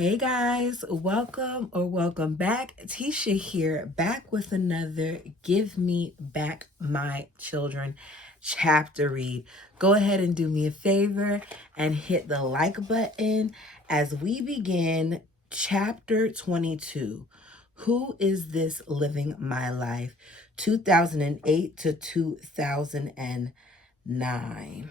Hey guys, welcome back. Tisha here, back with another Give Me Back My Children chapter read. Go ahead and do me a favor and hit the like button as we begin chapter 22. Who is this living my life? 2008 to 2009.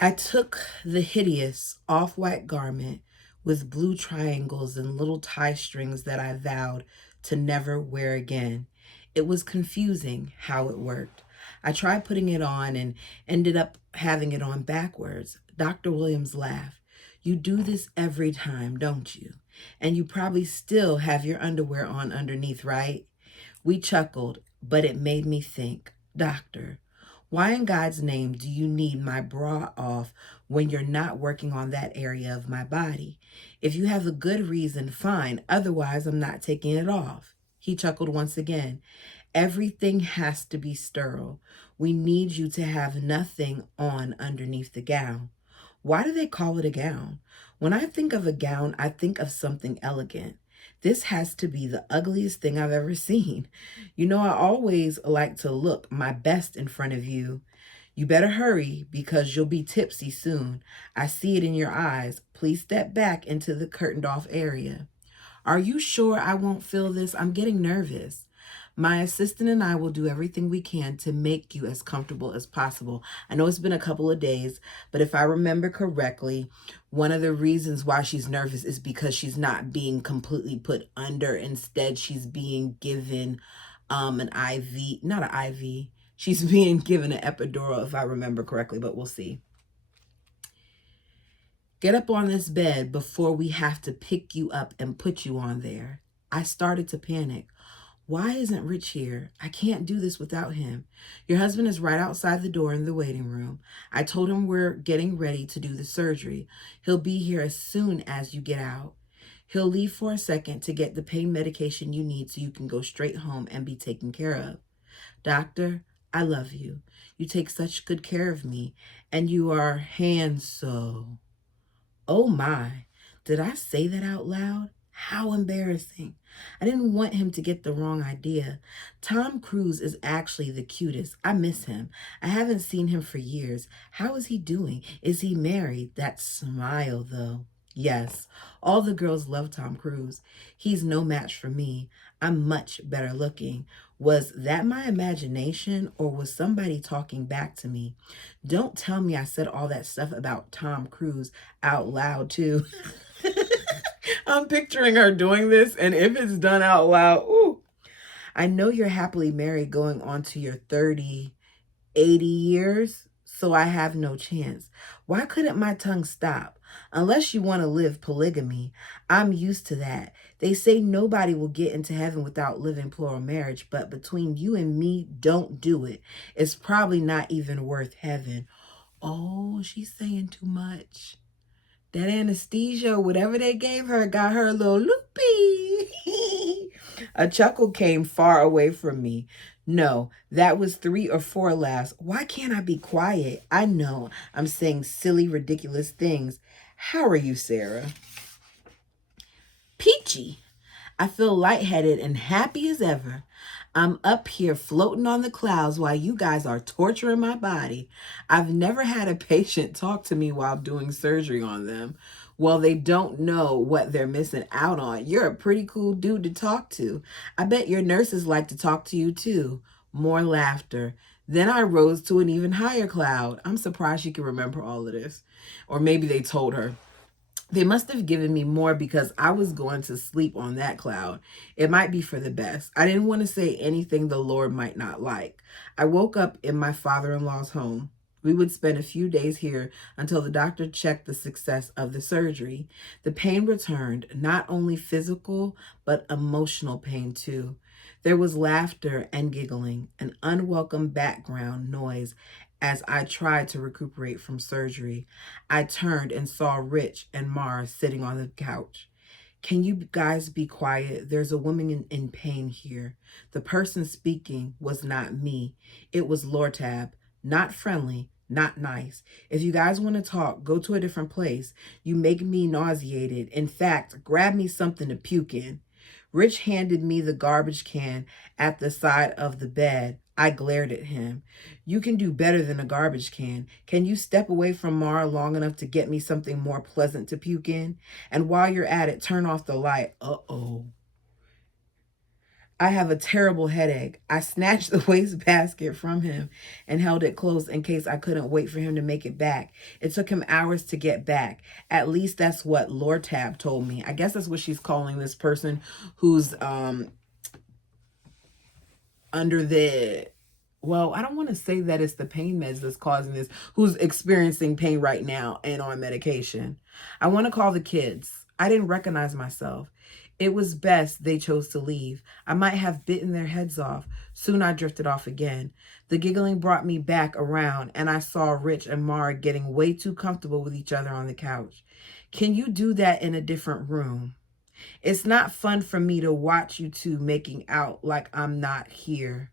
I took the hideous off-white garment with blue triangles and little tie strings that I vowed to never wear again. It was confusing how it worked. I tried putting it on and ended up having it on backwards. Dr. Williams laughed. You do this every time, don't you? And you probably still have your underwear on underneath, right? We chuckled, but it made me think. Doctor, why in God's name do you need my bra off when you're not working on that area of my body? If you have a good reason, fine. Otherwise, I'm not taking it off. He chuckled once again. Everything has to be sterile. We need you to have nothing on underneath the gown. Why do they call it a gown? When I think of a gown, I think of something elegant. This has to be the ugliest thing I've ever seen. You know, I always like to look my best in front of you. You better hurry because you'll be tipsy soon. I see it in your eyes. Please step back into the curtained off area. Are you sure I won't feel this? I'm getting nervous. My assistant and I will do everything we can to make you as comfortable as possible. I know it's been a couple of days, but if I remember correctly, one of the reasons why she's nervous is because she's not being completely put under. Instead, she's being given an IV, not an IV. She's being given an epidural, if I remember correctly, but we'll see. Get up on this bed before we have to pick you up and put you on there. I started to panic. Why isn't Rich here? I can't do this without him. Your husband is right outside the door in the waiting room. I told him we're getting ready to do the surgery. He'll be here as soon as you get out. He'll leave for a second to get the pain medication you need so you can go straight home and be taken care of. Doctor, I love you. You take such good care of me, and you are handsome. Oh my, did I say that out loud? How embarrassing. I didn't want him to get the wrong idea. Tom Cruise is actually the cutest. I miss him. I haven't seen him for years. How is he doing? Is he married? That smile, though. Yes, all the girls love Tom Cruise. He's no match for me. I'm much better looking. Was that my imagination or was somebody talking back to me? Don't tell me I said all that stuff about Tom Cruise out loud, too. I'm picturing her doing this, and if it's done out loud, ooh. I know you're happily married going on to your 30, 80 years, so I have no chance. Why couldn't my tongue stop? Unless you want to live polygamy, I'm used to that. They say nobody will get into heaven without living plural marriage, but between you and me, don't do it. It's probably not even worth heaven. Oh, she's saying too much. That anesthesia, whatever they gave her, got her a little loopy. A chuckle came far away from me. No, that was 3 or 4 laughs. Why can't I be quiet? I know I'm saying silly, ridiculous things. How are you, Sarah? Peachy. I feel lightheaded and happy as ever. I'm up here floating on the clouds while you guys are torturing my body. I've never had a patient talk to me while doing surgery on them. Well, they don't know what they're missing out on. You're a pretty cool dude to talk to. I bet your nurses like to talk to you too. More laughter. Then I rose to an even higher cloud. I'm surprised she can remember all of this. Or maybe they told her. They must have given me more because I was going to sleep on that cloud. It might be for the best. I didn't want to say anything the Lord might not like. I woke up in my father-in-law's home. We would spend a few days here until the doctor checked the success of the surgery. The pain returned, not only physical, but emotional pain too. There was laughter and giggling, an unwelcome background noise as I tried to recuperate from surgery. I turned and saw Rich and Mara sitting on the couch. Can you guys be quiet? There's a woman in pain here. The person speaking was not me. It was Lortab. Not friendly, Not nice. If you guys want to talk, go to a different place. You make me nauseated. In fact, grab me something to puke in. Rich handed me the garbage can at the side of the bed. I glared at him. You can do better than a garbage can. Can you step away from Mara long enough to get me something more pleasant to puke in? And while you're at it, turn off the light. Uh-oh. I have a terrible headache. I snatched the wastebasket from him and held it close in case I couldn't wait for him to make it back. It took him hours to get back. At least that's what Lord Tab told me. I guess that's what she's calling this person who's under the, well, I don't want to say that it's the pain meds that's causing this, who's experiencing pain right now and on medication. I want to call the kids. I didn't recognize myself. It was best they chose to leave. I might have bitten their heads off. Soon I drifted off again. The giggling brought me back around, and I saw Rich and Mara getting way too comfortable with each other on the couch. Can you do that in a different room? It's not fun for me to watch you two making out like I'm not here.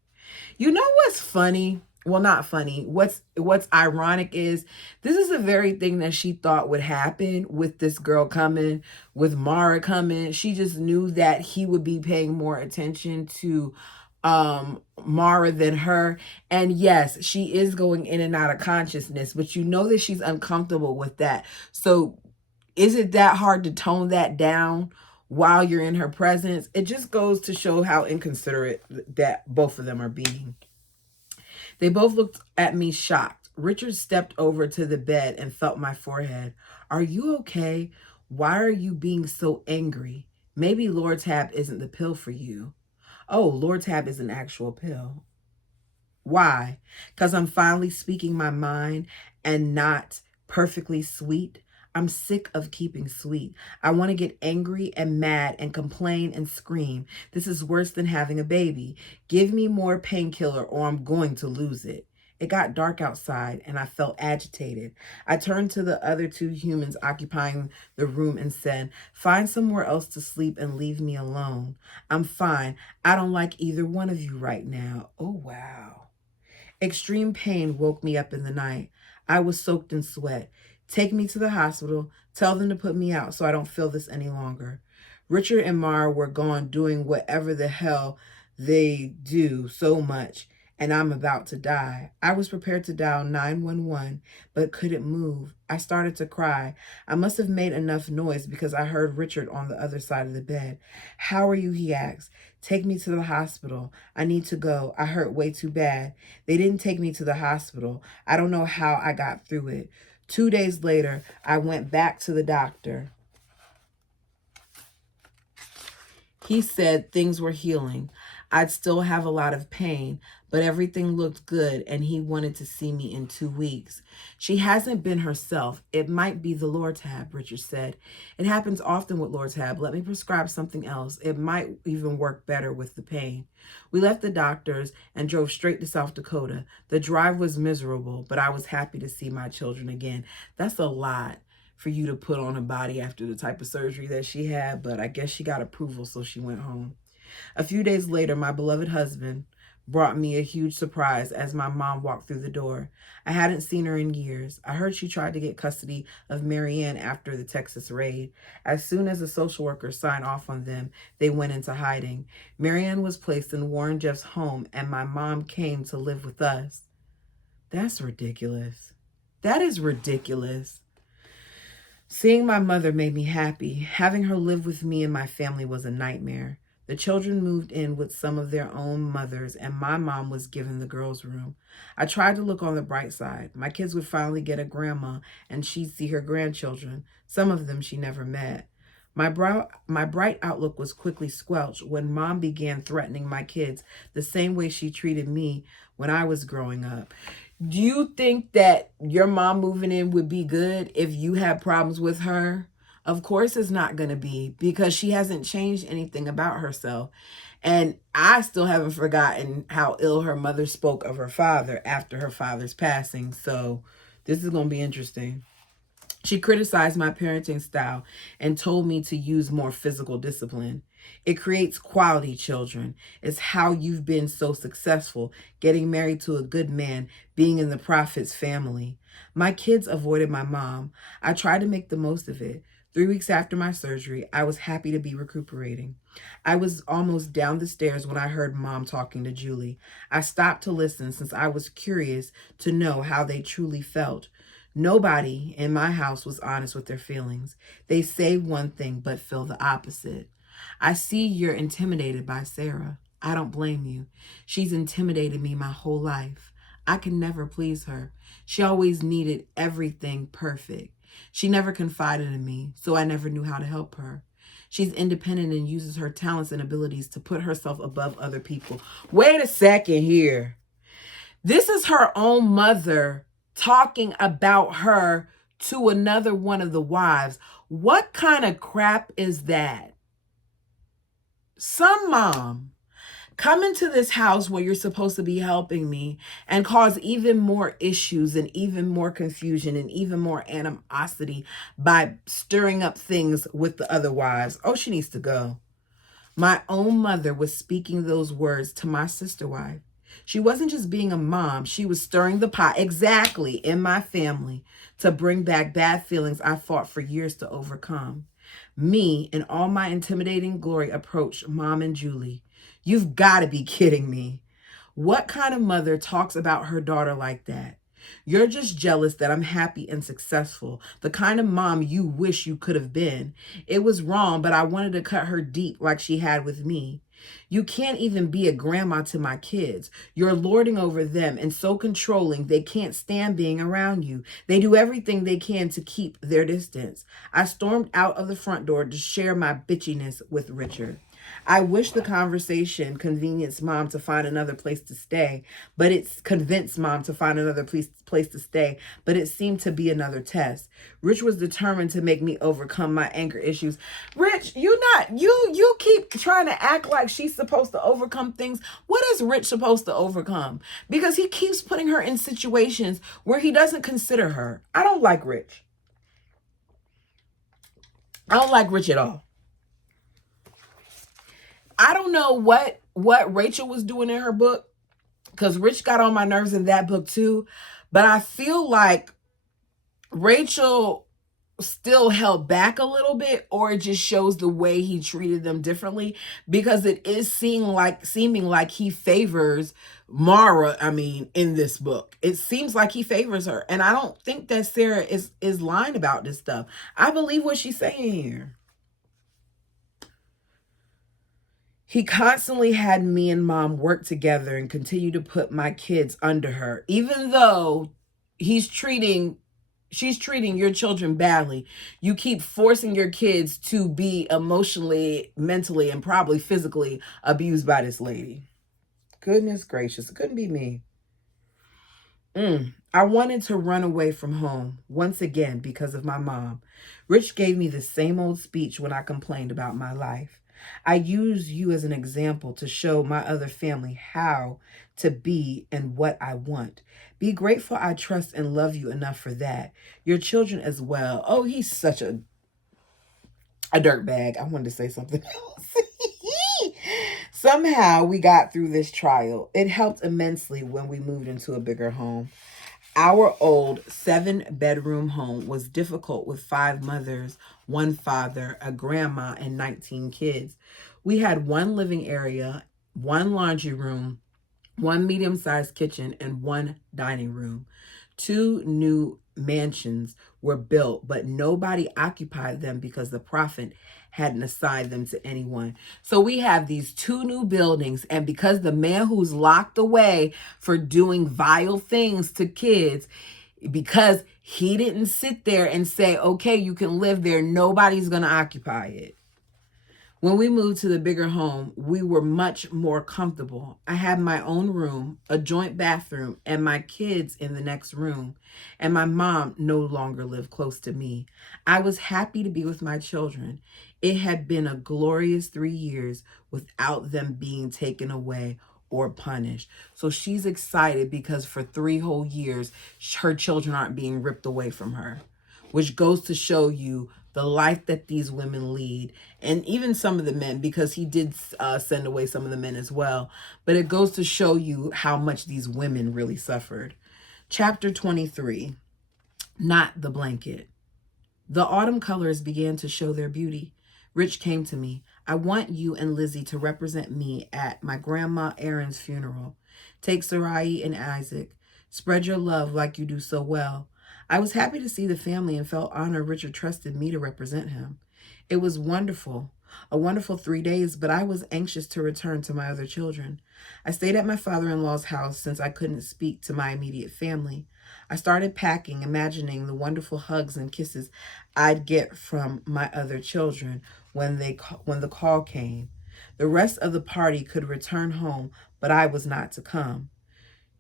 You know what's funny? Well, not funny. What's ironic is this is the very thing that she thought would happen with this girl coming, with Mara coming. She just knew that he would be paying more attention to Mara than her. And yes, she is going in and out of consciousness, but you know that she's uncomfortable with that. So is it that hard to tone that down while you're in her presence? It just goes to show how inconsiderate that both of them are being. They both looked at me shocked. Richard stepped over to the bed and felt my forehead. Are you okay? Why are you being so angry? Maybe Lortab isn't the pill for you. Oh, Lortab is an actual pill. Why? Because I'm finally speaking my mind and not perfectly sweet. I'm sick of keeping sweet. I want to get angry and mad and complain and scream. This is worse than having a baby. Give me more painkiller or I'm going to lose it. It got dark outside and I felt agitated. I turned to the other two humans occupying the room and said, find somewhere else to sleep and leave me alone. I'm fine. I don't like either one of you right now. Oh, wow. Extreme pain woke me up in the night. I was soaked in sweat. Take me to the hospital. Tell them to put me out so I don't feel this any longer. Richard and Mara were gone doing whatever the hell they do so much, and I'm about to die. I was prepared to dial 911, but couldn't move. I started to cry. I must have made enough noise because I heard Richard on the other side of the bed. How are you? He asked. Take me to the hospital. I need to go. I hurt way too bad. They didn't take me to the hospital. I don't know how I got through it. 2 days later, I went back to the doctor. He said things were healing. I'd still have a lot of pain, but everything looked good and he wanted to see me in 2 weeks. She hasn't been herself. It might be the Lortab, Richard said. It happens often with Lortab. Let me prescribe something else. It might even work better with the pain. We left the doctors and drove straight to South Dakota. The drive was miserable, but I was happy to see my children again. That's a lot for you to put on a body after the type of surgery that she had, but I guess she got approval, so she went home. A few days later, my beloved husband brought me a huge surprise as my mom walked through the door. I hadn't seen her in years. I heard she tried to get custody of Marianne after the Texas raid. As soon as the social workers signed off on them, they went into hiding. Marianne was placed in Warren Jeff's home, and my mom came to live with us. That's ridiculous. That is ridiculous. Seeing my mother made me happy. Having her live with me and my family was a nightmare. The children moved in with some of their own mothers, and my mom was given the girls' room. I tried to look on the bright side. My kids would finally get a grandma, and she'd see her grandchildren. Some of them she never met. My bright outlook was quickly squelched when Mom began threatening my kids the same way she treated me when I was growing up. Do you think that your mom moving in would be good if you had problems with her? Of course it's not going to be, because she hasn't changed anything about herself. And I still haven't forgotten how ill her mother spoke of her father after her father's passing. So this is going to be interesting. She criticized my parenting style and told me to use more physical discipline. It creates quality children. It's how you've been so successful, getting married to a good man, being in the prophet's family. My kids avoided my mom. I tried to make the most of it. 3 weeks after my surgery, I was happy to be recuperating. I was almost down the stairs when I heard Mom talking to Julie. I stopped to listen since I was curious to know how they truly felt. Nobody in my house was honest with their feelings. They say one thing but feel the opposite. I see you're intimidated by Sarah. I don't blame you. She's intimidated me my whole life. I can never please her. She always needed everything perfect. She never confided in me, so I never knew how to help her. She's independent and uses her talents and abilities to put herself above other people. Wait a second here. This is her own mother talking about her to another one of the wives. What kind of crap is that? Some mom come into this house where you're supposed to be helping me and cause even more issues and even more confusion and even more animosity by stirring up things with the other wives. Oh, she needs to go. My own mother was speaking those words to my sister wife. She wasn't just being a mom, she was stirring the pot exactly in my family to bring back bad feelings I fought for years to overcome. Me, in all my intimidating glory, approached Mom and Julie. You've got to be kidding me. What kind of mother talks about her daughter like that? You're just jealous that I'm happy and successful, the kind of mom you wish you could have been. It was wrong, but I wanted to cut her deep like she had with me. You can't even be a grandma to my kids. You're lording over them and so controlling they can't stand being around you. They do everything they can to keep their distance. I stormed out of the front door to share my bitchiness with Richard. I wish the conversation convenienced Mom to find another place to stay, but it's convinced Mom to find another place to stay, but it seemed to be another test. Rich was determined to make me overcome my anger issues. Rich, you keep trying to act like she's supposed to overcome things. What is Rich supposed to overcome? Because he keeps putting her in situations where he doesn't consider her. I don't like Rich. I don't like Rich at all. I don't know what Rachel was doing in her book, because Rich got on my nerves in that book too. But I feel like Rachel still held back a little bit, or it just shows the way he treated them differently, because it is seeming like he favors Mara. I mean, in this book, it seems like he favors her. And I don't think that Sarah is lying about this stuff. I believe what she's saying here. He constantly had me and Mom work together and continue to put my kids under her, even though she's treating your children badly. You keep forcing your kids to be emotionally, mentally, and probably physically abused by this lady. Goodness gracious, it couldn't be me. I wanted to run away from home once again because of my mom. Rich gave me the same old speech when I complained about my life. I use you as an example to show my other family how to be and what I want. Be grateful I trust and love you enough for that. Your children as well. Oh, he's such a dirtbag. I wanted to say something else. Somehow we got through this trial. It helped immensely when we moved into a bigger home. Our old 7-bedroom home was difficult with 5 mothers, 1 father, a grandma, and 19 kids. We had 1 living area, 1 laundry room, 1 medium-sized kitchen, and 1 dining room. 2 new mansions were built, but nobody occupied them because the prophet hadn't assigned them to anyone. So we have these 2 new buildings, and because the man who's locked away for doing vile things to kids, because he didn't sit there and say, okay, you can live there, nobody's going to occupy it. When we moved to the bigger home, we were much more comfortable. I had my own room, a joint bathroom, and my kids in the next room. And my mom no longer lived close to me. I was happy to be with my children. It had been a glorious 3 years without them being taken away or punished. So she's excited because for 3 whole years, her children aren't being ripped away from her, which goes to show you the life that these women lead, and even some of the men, because he did send away some of the men as well. But it goes to show you how much these women really suffered. Chapter 23, Not the Blanket. The autumn colors began to show their beauty. Rich came to me. I want you and Lizzie to represent me at my grandma Erin's funeral. Take Sarai and Isaac. Spread your love like you do so well. I was happy to see the family and felt honored Richard trusted me to represent him. It was wonderful, a wonderful 3 days, but I was anxious to return to my other children. I stayed at my father-in-law's house since I couldn't speak to my immediate family. I started packing, imagining the wonderful hugs and kisses I'd get from my other children when the call came. The rest of the party could return home, but I was not to come.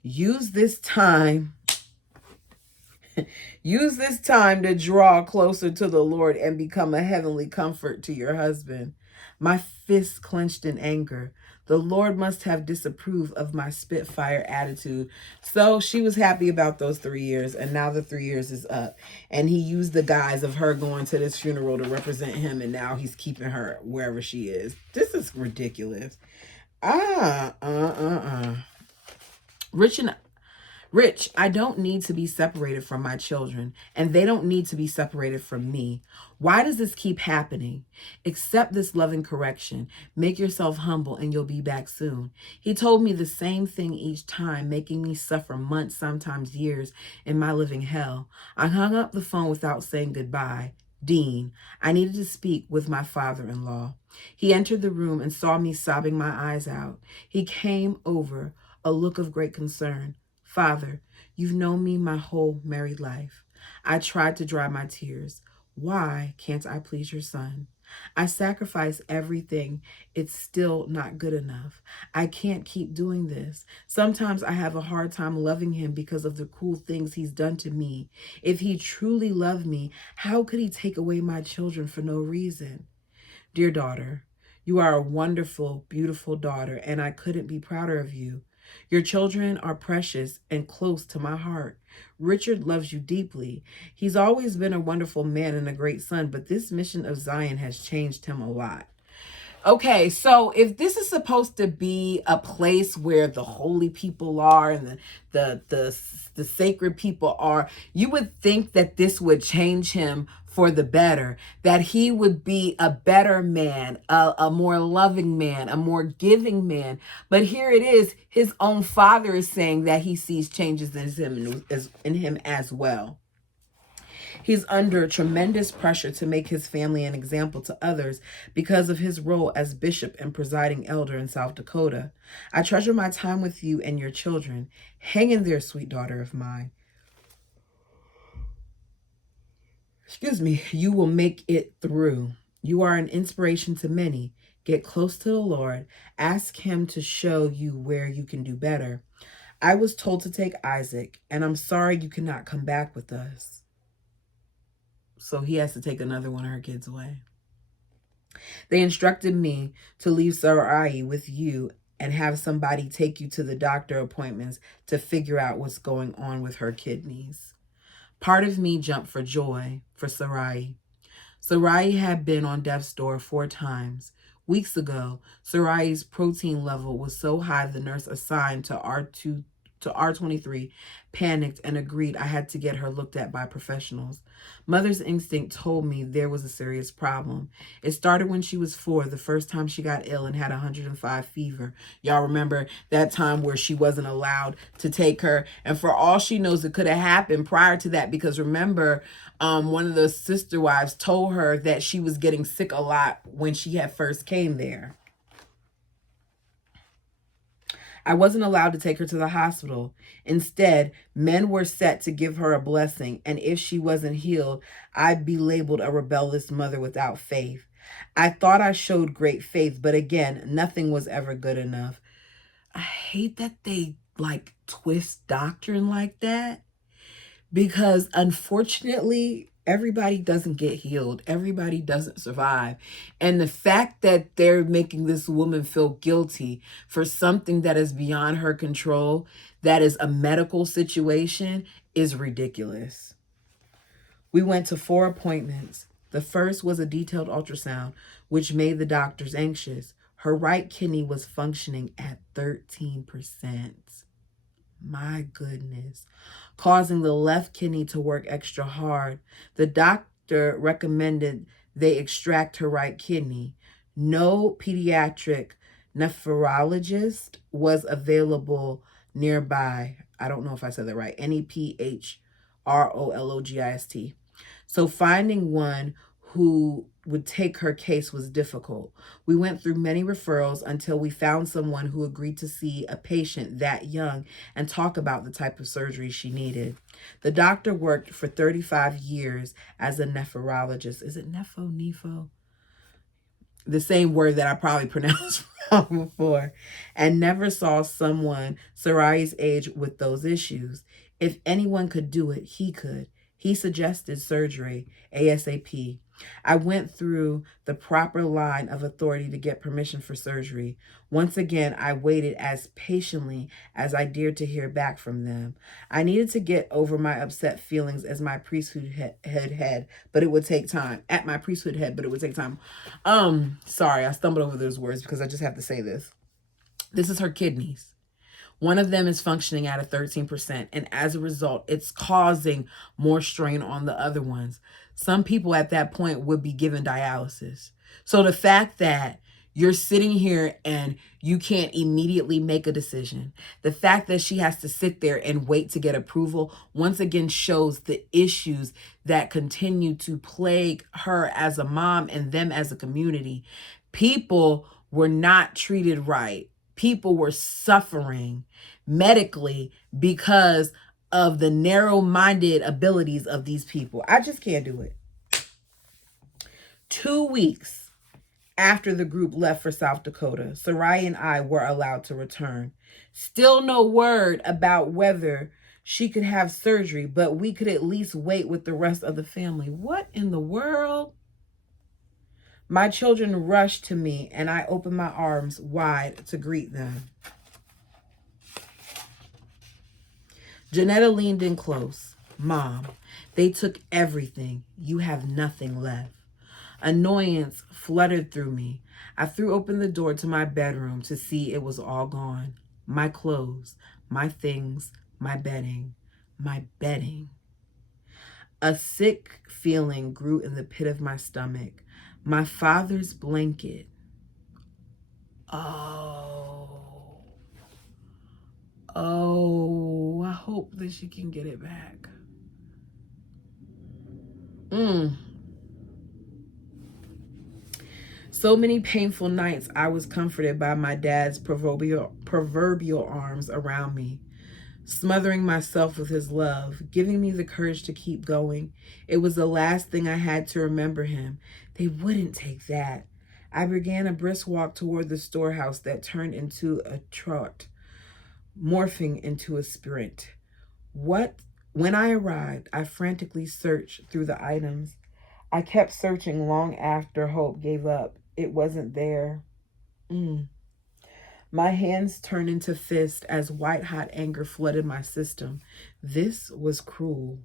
Use this time to draw closer to the Lord and become a heavenly comfort to your husband. My fists clenched in anger. The Lord must have disapproved of my spitfire attitude. So she was happy about those 3 years, and now the 3 years is up. And he used the guise of her going to this funeral to represent him, and now he's keeping her wherever she is. This is ridiculous. Rich, I don't need to be separated from my children, and they don't need to be separated from me. Why does this keep happening? Accept this loving correction. Make yourself humble, and you'll be back soon. He told me the same thing each time, making me suffer months, sometimes years, in my living hell. I hung up the phone without saying goodbye. Dean, I needed to speak with my father-in-law. He entered the room and saw me sobbing my eyes out. He came over, a look of great concern. Father, you've known me my whole married life. I tried to dry my tears. Why can't I please your son? I sacrifice everything. It's still not good enough. I can't keep doing this. Sometimes I have a hard time loving him because of the cruel things he's done to me. If he truly loved me, how could he take away my children for no reason? Dear daughter, you are a wonderful, beautiful daughter, and I couldn't be prouder of you. Your children are precious and close to my heart. Richard loves you deeply. He's always been a wonderful man and a great son, but this mission of Zion has changed him a lot. Okay, so if this is supposed to be a place where the holy people are and the sacred people are, you would think that this would change him for the better, that he would be a better man, a more loving man, a more giving man. But here it is, his own father is saying that he sees changes in him as well. He's under tremendous pressure to make his family an example to others because of his role as bishop and presiding elder in South Dakota. I treasure my time with you and your children. Hang in there, sweet daughter of mine. You will make it through. You are an inspiration to many. Get close to the Lord. Ask him to show you where you can do better. I was told to take Isaac, and I'm sorry you cannot come back with us. So he has to take another one of her kids away. They instructed me to leave Sarai with you and have somebody take you to the doctor appointments to figure out what's going on with her kidneys. Part of me jumped for joy for Sarai. Sarai had been on death's door 4 times. Weeks ago, Sarai's protein level was so high the nurse assigned to R23 panicked and agreed I had to get her looked at by professionals. Mother's instinct told me there was a serious problem. It started when she was 4, the first time she got ill and had 105 fever. Y'all remember that time where she wasn't allowed to take her? And for all she knows, it could have happened prior to that, because remember, one of the sister wives told her that she was getting sick a lot when she had first came there. I wasn't allowed to take her to the hospital. Instead, men were set to give her a blessing, and if she wasn't healed, I'd be labeled a rebellious mother without faith. I thought I showed great faith, but again, nothing was ever good enough. I hate that they twist doctrine like that, because unfortunately, everybody doesn't get healed. Everybody doesn't survive. And the fact that they're making this woman feel guilty for something that is beyond her control, that is a medical situation, is ridiculous. We went to 4 appointments. The first was a detailed ultrasound, which made the doctors anxious. Her right kidney was functioning at 13%. My goodness. Causing the left kidney to work extra hard. The doctor recommended they extract her right kidney. No pediatric nephrologist was available nearby. I don't know if I said that right. Nephrologist. So finding one who would take her case was difficult. We went through many referrals until we found someone who agreed to see a patient that young and talk about the type of surgery she needed. The doctor worked for 35 years as a nephrologist. Is it nepho? The same word that I probably pronounced wrong before, and never saw someone Sarai's age with those issues. If anyone could do it, he could. He suggested surgery ASAP. I went through the proper line of authority to get permission for surgery. Once again, I waited as patiently as I dared to hear back from them. I needed to get over my upset feelings as my priesthood head, but it would take time. At my priesthood head, but it would take time. Sorry, I stumbled over those words because I just have to say this. This is her kidneys. One of them is functioning at a 13%, and as a result, it's causing more strain on the other ones. Some people at that point would be given dialysis. So the fact that you're sitting here and you can't immediately make a decision, the fact that she has to sit there and wait to get approval, once again shows the issues that continue to plague her as a mom and them as a community. People were not treated right. People were suffering medically because of the narrow-minded abilities of these people. I just can't do it. 2 weeks after the group left for South Dakota, Sarai and I were allowed to return. Still no word about whether she could have surgery, but we could at least wait with the rest of the family. What in the world? My children rushed to me, and I opened my arms wide to greet them. Janetta leaned in close. Mom, they took everything. You have nothing left. Annoyance fluttered through me. I threw open the door to my bedroom to see it was all gone. My clothes, my things, my bedding. A sick feeling grew in the pit of my stomach. My father's blanket. Oh, I hope that she can get it back. So many painful nights I was comforted by my dad's proverbial arms around me, smothering myself with his love, giving me the courage to keep going. It was the last thing I had to remember him. They wouldn't take that. I began a brisk walk toward the storehouse that turned into a trot, morphing into a sprint. When I arrived, I frantically searched through the items. I kept searching long after hope gave up. It wasn't there. My hands turned into fists as white-hot anger flooded my system. This was cruel.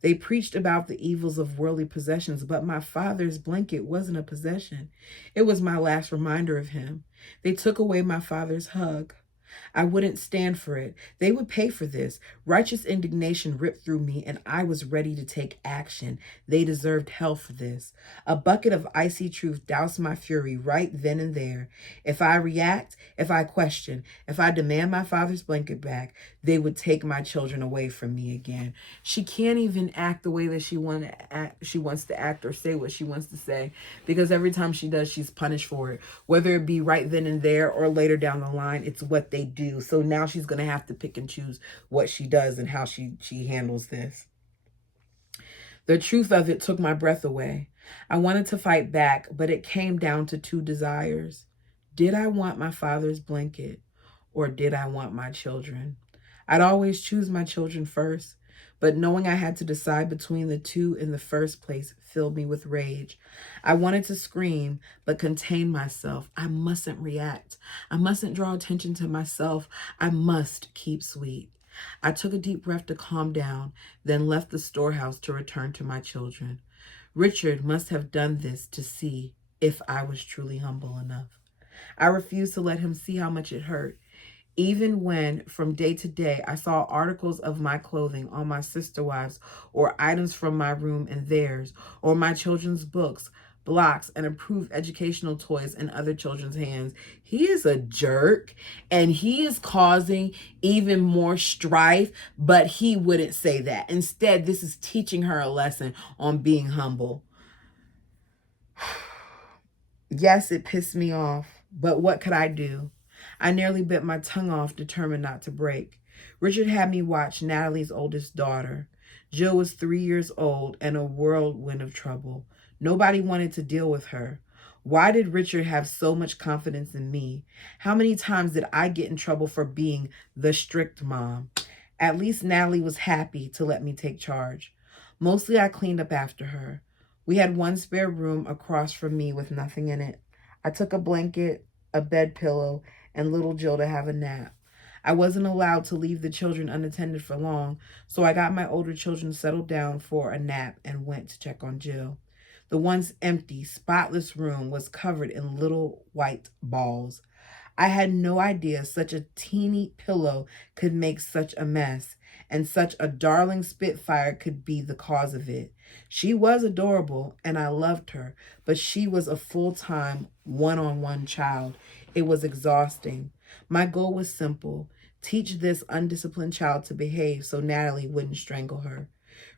They preached about the evils of worldly possessions, but my father's blanket wasn't a possession. It was my last reminder of him. They took away my father's hug. I wouldn't stand for it. They would pay for this. Righteous indignation ripped through me, and I was ready to take action. They deserved hell for this. A bucket of icy truth doused my fury right then and there. If I react, if I question, if I demand my father's blanket back, they would take my children away from me again. She can't even act the way that she wants to act or say what she wants to say, because every time she does, she's punished for it. Whether it be right then and there or later down the line, it's what they do. So now she's going to have to pick and choose what she does and how she handles this. The truth of it took my breath away. I wanted to fight back, but it came down to two desires. Did I want my father's blanket, or did I want my children? I'd always choose my children first, but knowing I had to decide between the two in the first place filled me with rage. I wanted to scream, but contain myself. I mustn't react. I mustn't draw attention to myself. I must keep sweet. I took a deep breath to calm down, then left the storehouse to return to my children. Richard must have done this to see if I was truly humble enough. I refused to let him see how much it hurt. Even when, from day to day, I saw articles of my clothing on my sister wives, or items from my room and theirs, or my children's books, blocks, and approved educational toys in other children's hands. He is a jerk, and he is causing even more strife, but he wouldn't say that. Instead, this is teaching her a lesson on being humble. Yes, it pissed me off, but what could I do? I nearly bit my tongue off, determined not to break. Richard had me watch Natalie's oldest daughter. Jill was 3 years old and a whirlwind of trouble. Nobody wanted to deal with her. Why did Richard have so much confidence in me? How many times did I get in trouble for being the strict mom? At least Natalie was happy to let me take charge. Mostly I cleaned up after her. We had one spare room across from me with nothing in it. I took a blanket, a bed pillow, and little Jill to have a nap. I wasn't allowed to leave the children unattended for long, so I got my older children settled down for a nap and went to check on Jill. The once empty, spotless room was covered in little white balls. I had no idea such a teeny pillow could make such a mess, and such a darling Spitfire could be the cause of it. She was adorable, and I loved her, but she was a full-time, one-on-one child. It was exhausting. My goal was simple: teach this undisciplined child to behave so Natalie wouldn't strangle her.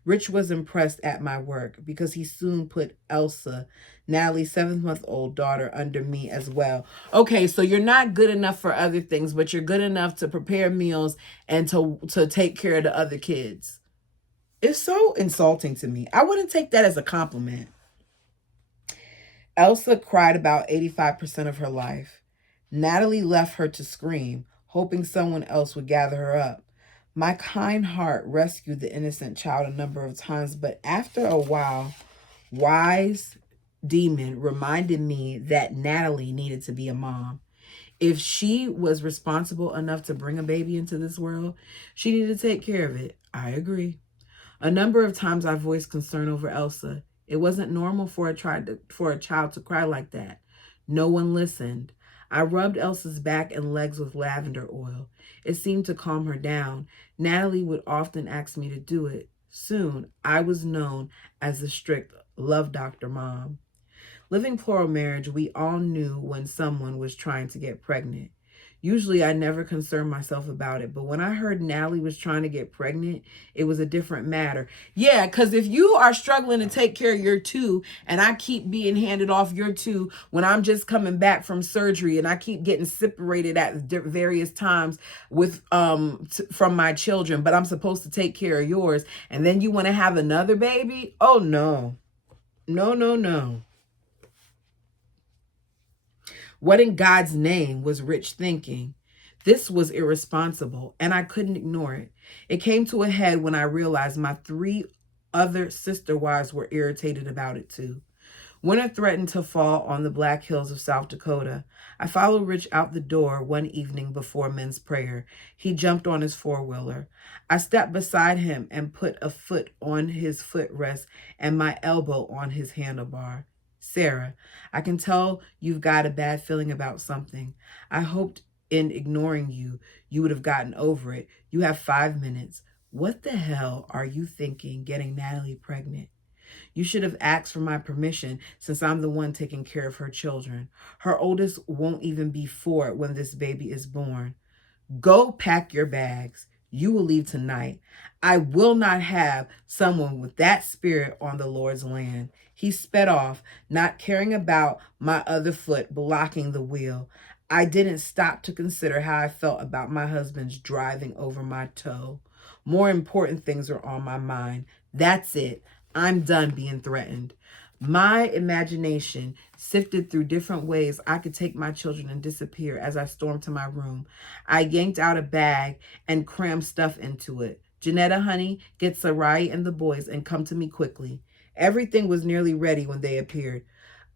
Rich was impressed at my work because he soon put Elsa, Natalie's 7-month-old daughter, under me as well. Okay, so you're not good enough for other things, but you're good enough to prepare meals and to take care of the other kids. It's so insulting to me. I wouldn't take that as a compliment. Elsa cried about 85% of her life. Natalie left her to scream, hoping someone else would gather her up. My kind heart rescued the innocent child a number of times, but after a while, wise demon reminded me that Natalie needed to be a mom. If she was responsible enough to bring a baby into this world, she needed to take care of it. I agree. A number of times I voiced concern over Elsa. It wasn't normal for a child to cry like that. No one listened. I rubbed Elsa's back and legs with lavender oil. It seemed to calm her down. Natalie would often ask me to do it. Soon, I was known as the strict love doctor mom. Living plural marriage, we all knew when someone was trying to get pregnant. Usually, I never concerned myself about it, but when I heard Natalie was trying to get pregnant, it was a different matter. Yeah, because if you are struggling to take care of your two, and I keep being handed off your two when I'm just coming back from surgery, and I keep getting separated at various times with from my children, but I'm supposed to take care of yours, and then you want to have another baby? Oh no, no, no, no. What in God's name was Rich thinking? This was irresponsible, and I couldn't ignore it. It came to a head when I realized my 3 other sister wives were irritated about it too. Winter threatened to fall on the Black Hills of South Dakota. I followed Rich out the door one evening before men's prayer. He jumped on his four-wheeler. I stepped beside him and put a foot on his footrest and my elbow on his handlebar. Sarah, I can tell you've got a bad feeling about something. I hoped in ignoring you, you would have gotten over it. You have 5 minutes. What the hell are you thinking getting Natalie pregnant? You should have asked for my permission since I'm the one taking care of her children. Her oldest won't even be 4 when this baby is born. Go pack your bags. You will leave tonight. I will not have someone with that spirit on the Lord's land. He sped off, not caring about my other foot blocking the wheel. I didn't stop to consider how I felt about my husband's driving over my toe. More important things were on my mind. That's it. I'm done being threatened. My imagination sifted through different ways I could take my children and disappear as I stormed to my room. I yanked out a bag and crammed stuff into it. Janetta, honey, get Sarai and the boys and come to me quickly. Everything was nearly ready when they appeared.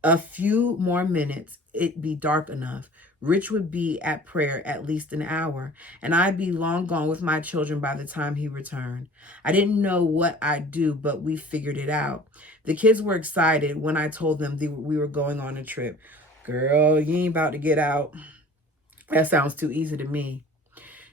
A few more minutes, it'd be dark enough. Rich would be at prayer at least an hour, and I'd be long gone with my children by the time he returned. I didn't know what I'd do, but we figured it out. The kids were excited when I told them we were going on a trip. Girl, you ain't about to get out. That sounds too easy to me.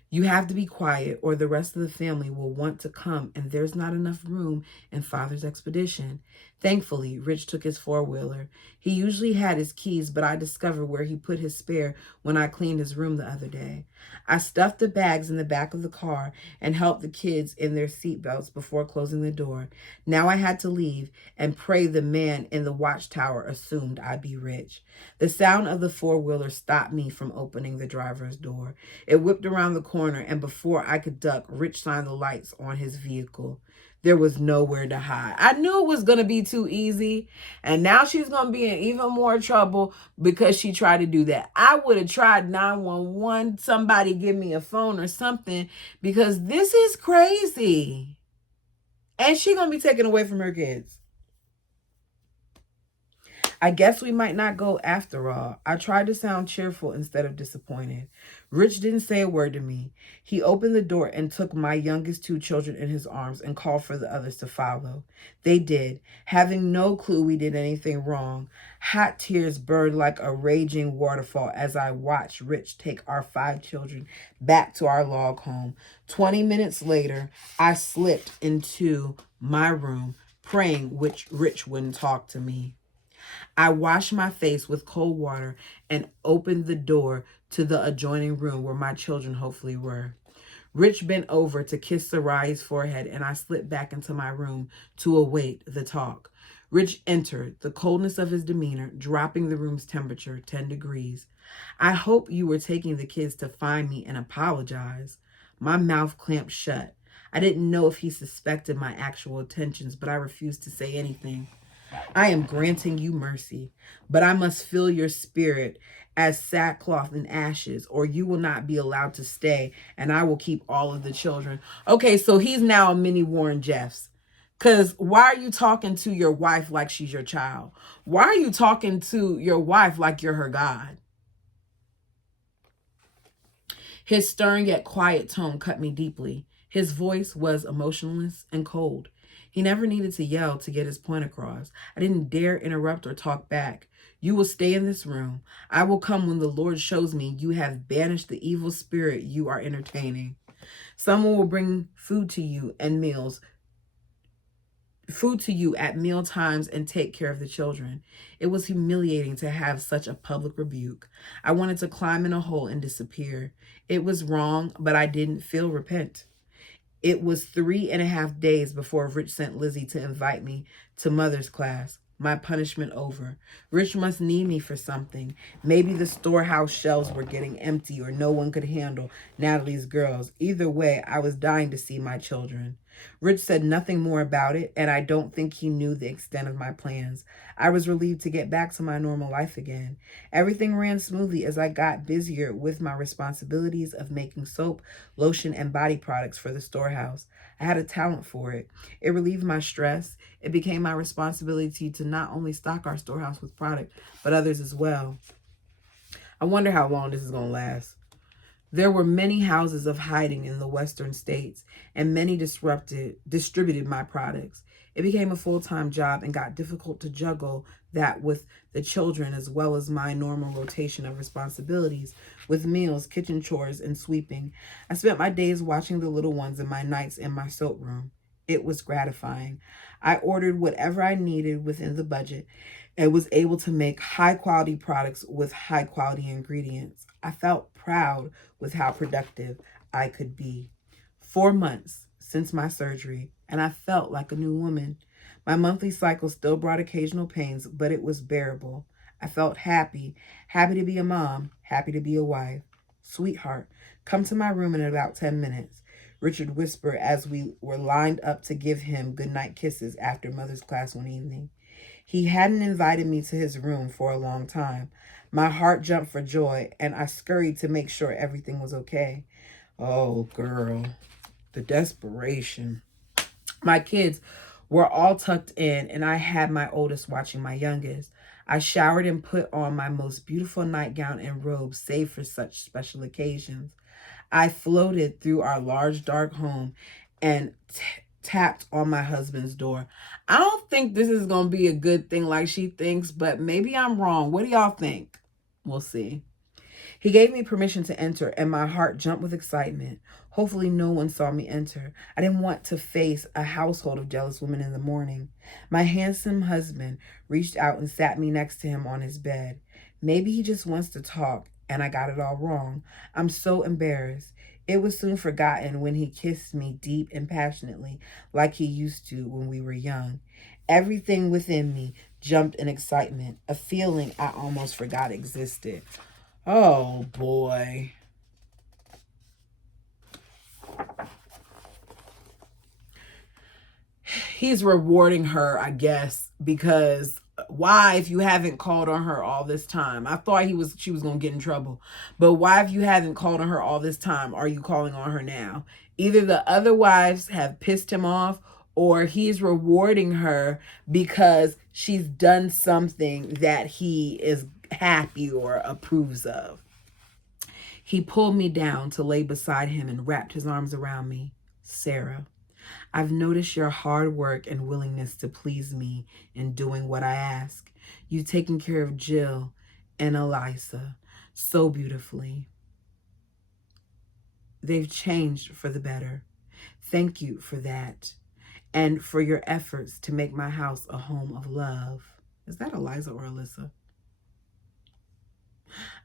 You have to be quiet or the rest of the family will want to come and there's not enough room in Father's expedition. Thankfully, Rich took his four-wheeler. He usually had his keys, but I discovered where he put his spare when I cleaned his room the other day. I stuffed the bags in the back of the car and helped the kids in their seatbelts before closing the door. Now I had to leave and pray the man in the watchtower assumed I'd be rich. The sound of the four-wheeler stopped me from opening the driver's door. It whipped around the corner, and before I could duck, Rich shined the lights on his vehicle. There was nowhere to hide. I knew it was going to be too easy, and now she's going to be in even more trouble because she tried to do that. I would have tried 911, somebody give me a phone or something, because this is crazy. And she's going to be taken away from her kids. I guess we might not go after all. I tried to sound cheerful instead of disappointed. Rich didn't say a word to me. He opened the door and took my youngest two children in his arms and called for the others to follow. They did, having no clue we did anything wrong. Hot tears burned like a raging waterfall as I watched Rich take our 5 children back to our log home. 20 minutes later, I slipped into my room, praying Rich wouldn't talk to me. I washed my face with cold water and opened the door to the adjoining room where my children hopefully were. Rich bent over to kiss Sarai's forehead, and I slipped back into my room to await the talk. Rich entered, the coldness of his demeanor dropping the room's temperature 10 degrees. I hope you were taking the kids to find me and apologize. My mouth clamped shut. I didn't know if he suspected my actual intentions, but I refused to say anything. I am granting you mercy, but I must fill your spirit as sackcloth and ashes, or you will not be allowed to stay, and I will keep all of the children. Okay, so he's now a mini Warren Jeffs. Because why are you talking to your wife like she's your child? Why are you talking to your wife like you're her God? His stern yet quiet tone cut me deeply. His voice was emotionless and cold. He never needed to yell to get his point across. I didn't dare interrupt or talk back. You will stay in this room. I will come when the Lord shows me you have banished the evil spirit you are entertaining. Someone will bring food to you at meal times and take care of the children. It was humiliating to have such a public rebuke. I wanted to climb in a hole and disappear. It was wrong, but I didn't feel repent. It was 3.5 days before Rich sent Lizzie to invite me to mother's class. My punishment over. Rich must need me for something. Maybe the storehouse shelves were getting empty or no one could handle Natalie's girls. Either way, I was dying to see my children. Rich said nothing more about it, and I don't think he knew the extent of my plans. I was relieved to get back to my normal life again. Everything ran smoothly as I got busier with my responsibilities of making soap, lotion, and body products for the storehouse. I had a talent for it. It relieved my stress. It became my responsibility to not only stock our storehouse with product, but others as well. I wonder how long this is going to last. There were many houses of hiding in the western states, and many distributed my products. It became a full-time job and got difficult to juggle that with the children as well as my normal rotation of responsibilities with meals, kitchen chores, and sweeping. I spent my days watching the little ones and my nights in my soap room. It was gratifying. I ordered whatever I needed within the budget and was able to make high-quality products with high-quality ingredients. I felt proud with how productive I could be. 4 months since my surgery, and I felt like a new woman. My monthly cycle still brought occasional pains, but it was bearable. I felt happy to be a mom, happy to be a wife. Sweetheart, come to my room in about 10 minutes, Richard whispered as we were lined up to give him goodnight kisses after mother's class one evening. He hadn't invited me to his room for a long time. My heart jumped for joy, and I scurried to make sure everything was okay. Oh, girl, the desperation. My kids We're all tucked in, and I had my oldest watching my youngest. I showered and put on my most beautiful nightgown and robe, saved for such special occasions. I floated through our large, dark home and tapped on my husband's door. I don't think this is going to be a good thing like she thinks, but maybe I'm wrong. What do y'all think? We'll see. He gave me permission to enter, and my heart jumped with excitement. Hopefully, no one saw me enter. I didn't want to face a household of jealous women in the morning. My handsome husband reached out and sat me next to him on his bed. Maybe he just wants to talk, and I got it all wrong. I'm so embarrassed. It was soon forgotten when he kissed me deep and passionately, like he used to when we were young. Everything within me jumped in excitement, a feeling I almost forgot existed. Oh boy. He's rewarding her, I guess, because why, if you haven't called on her all this time? I thought she was going to get in trouble. But why, if you haven't called on her all this time, are you calling on her now? Either the other wives have pissed him off, or he's rewarding her because she's done something that he is happy or approves of. He pulled me down to lay beside him and wrapped his arms around me. Sarah, I've noticed your hard work and willingness to please me in doing what I ask. You've taken care of Jill and Eliza so beautifully. They've changed for the better. Thank you for that. And for your efforts to make my house a home of love. Is that Eliza or Alyssa?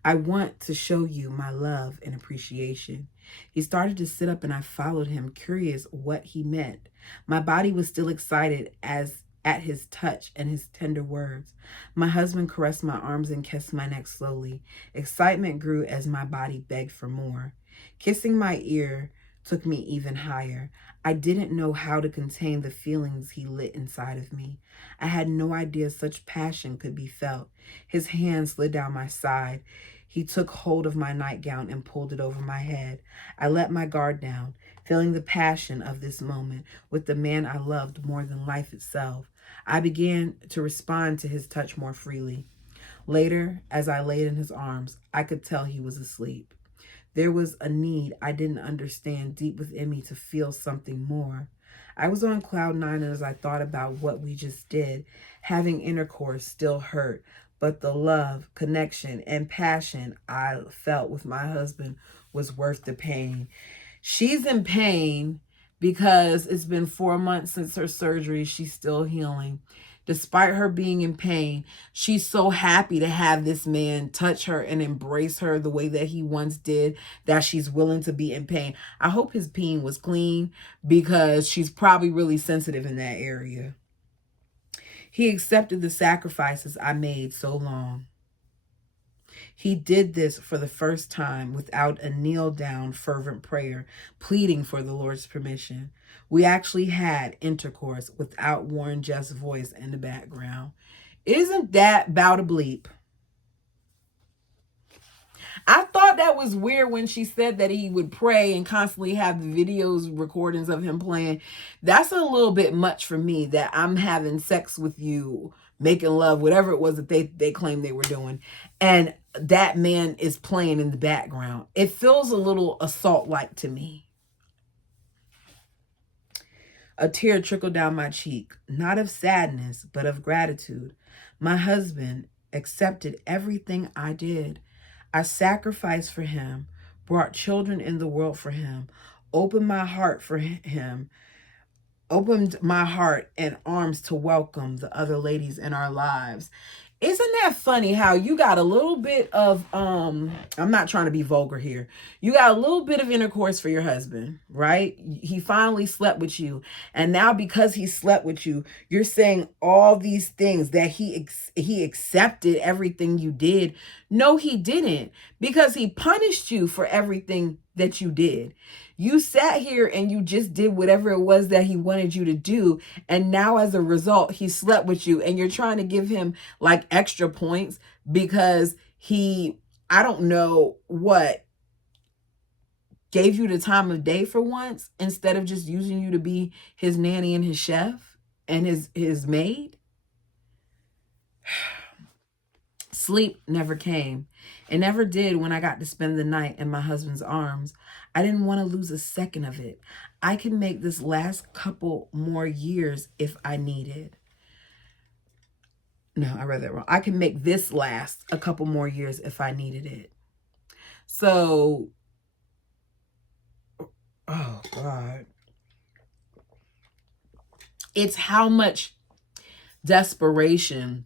I want to show you my love and appreciation. He started to sit up and I followed him, curious what he meant. My body was still excited as at his touch and his tender words. My husband caressed my arms and kissed my neck slowly. Excitement grew as my body begged for more. Kissing my ear took me even higher. I didn't know how to contain the feelings he lit inside of me. I had no idea such passion could be felt. His hand slid down my side. He took hold of my nightgown and pulled it over my head. I let my guard down, feeling the passion of this moment with the man I loved more than life itself. I began to respond to his touch more freely. Later, as I laid in his arms, I could tell he was asleep. There was a need I didn't understand deep within me to feel something more. I was on cloud nine as I thought about what we just did. Having intercourse still hurt, but the love, connection, and passion I felt with my husband was worth the pain. She's in pain because it's been 4 months since her surgery. She's still healing. Despite her being in pain, she's so happy to have this man touch her and embrace her the way that he once did, that she's willing to be in pain. I hope his peen was clean because she's probably really sensitive in that area. He accepted the sacrifices I made so long. He did this for the first time without a kneel-down fervent prayer, pleading for the Lord's permission. We actually had intercourse without Warren Jeff's voice in the background. Isn't that about a bleep? I thought that was weird when she said that he would pray and constantly have the videos, recordings of him playing. That's a little bit much for me, that I'm having sex with you, making love, whatever it was that they claimed they were doing, and that man is playing in the background. It feels a little assault-like to me. A tear trickled down my cheek, not of sadness, but of gratitude. My husband accepted everything I did. I sacrificed for him, brought children in the world for him, opened my heart for him, opened my heart and arms to welcome the other ladies in our lives. Isn't that funny how you got a little bit of, I'm not trying to be vulgar here. You got a little bit of intercourse for your husband, right? He finally slept with you. And now because he slept with you, you're saying all these things that he accepted everything you did. No, he didn't, because he punished you for everything that you did. You sat here and you just did whatever it was that he wanted you to do. And now as a result, he slept with you and you're trying to give him like extra points because he, I don't know what, gave you the time of day for once instead of just using you to be his nanny and his chef. and his maid. Sleep never came. It never did when I got to spend the night in my husband's arms. I didn't want to lose a second of it. I can make this last couple more years if I needed. No, I read that wrong. I can make this last a couple more years if I needed it. So, oh God. It's how much desperation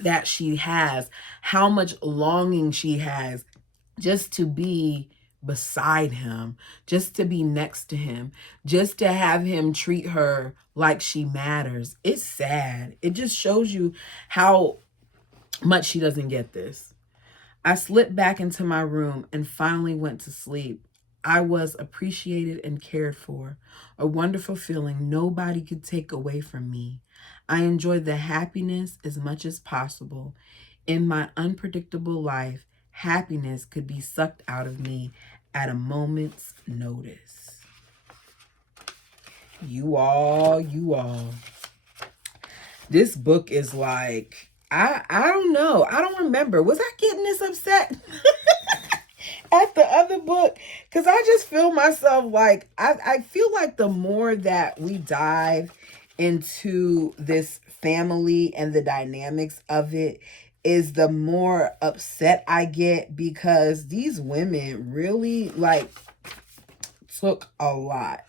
that she has, how much longing she has just to be beside him, just to be next to him, just to have him treat her like she matters. It's sad. It just shows you how much she doesn't get this. I slipped back into my room and finally went to sleep. I was appreciated and cared for, a wonderful feeling nobody could take away from me. I enjoyed the happiness as much as possible. In my unpredictable life, happiness could be sucked out of me at a moment's notice. You all. This book is like, I don't know. I don't remember. Was I getting this upset at the other book? Because I just feel myself like, I feel like the more that we dive into this family and the dynamics of it, is the more upset I get, because these women really like took a lot.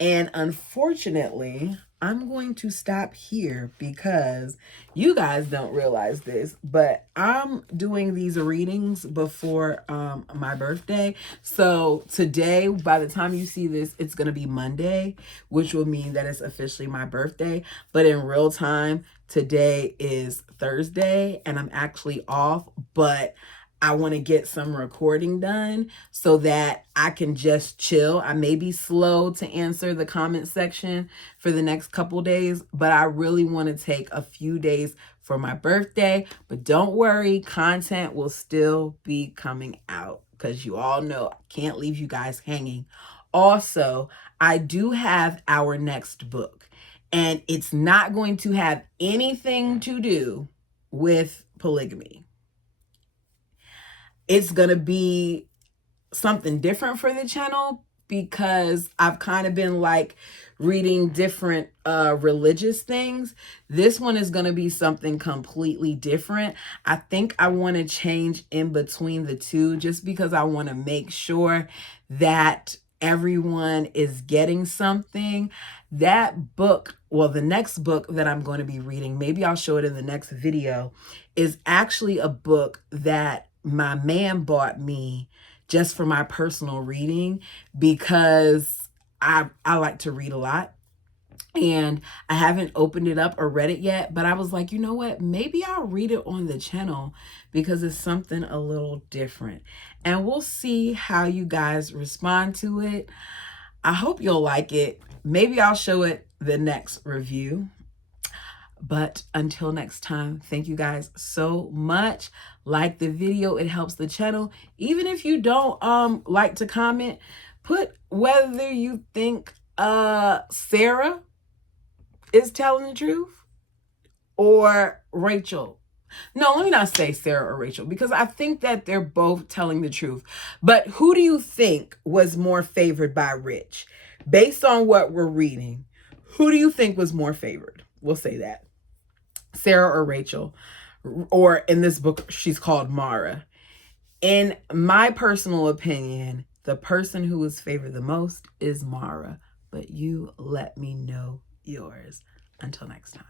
And unfortunately, I'm going to stop here because you guys don't realize this, but I'm doing these readings before my birthday. So today, by the time you see this, it's going to be Monday, which will mean that it's officially my birthday. But in real time, today is Thursday and I'm actually off, but I want to get some recording done so that I can just chill. I may be slow to answer the comment section for the next couple days, but I really want to take a few days for my birthday. But don't worry, content will still be coming out because you all know I can't leave you guys hanging. Also, I do have our next book, and it's not going to have anything to do with polygamy. It's going to be something different for the channel because I've kind of been like reading different religious things. This one is going to be something completely different. I think I want to change in between the two just because I want to make sure that everyone is getting something. That book, well, the next book that I'm going to be reading, maybe I'll show it in the next video, is actually a book that my man bought me just for my personal reading because I like to read a lot. And I haven't opened it up or read it yet, but I was like, you know what? Maybe I'll read it on the channel because it's something a little different. And we'll see how you guys respond to it. I hope you'll like it. Maybe I'll show it the next review. But until next time, thank you guys so much. Like the video, it helps the channel. Even if you don't like to comment, put whether you think Sarah is telling the truth or Rachel. No, let me not say Sarah or Rachel because I think that they're both telling the truth. But who do you think was more favored by Rich? Based on what we're reading, who do you think was more favored? We'll say that. Sarah or Rachel, or in this book, she's called Mara. In my personal opinion, the person who was favored the most is Mara, but you let me know yours. Until next time.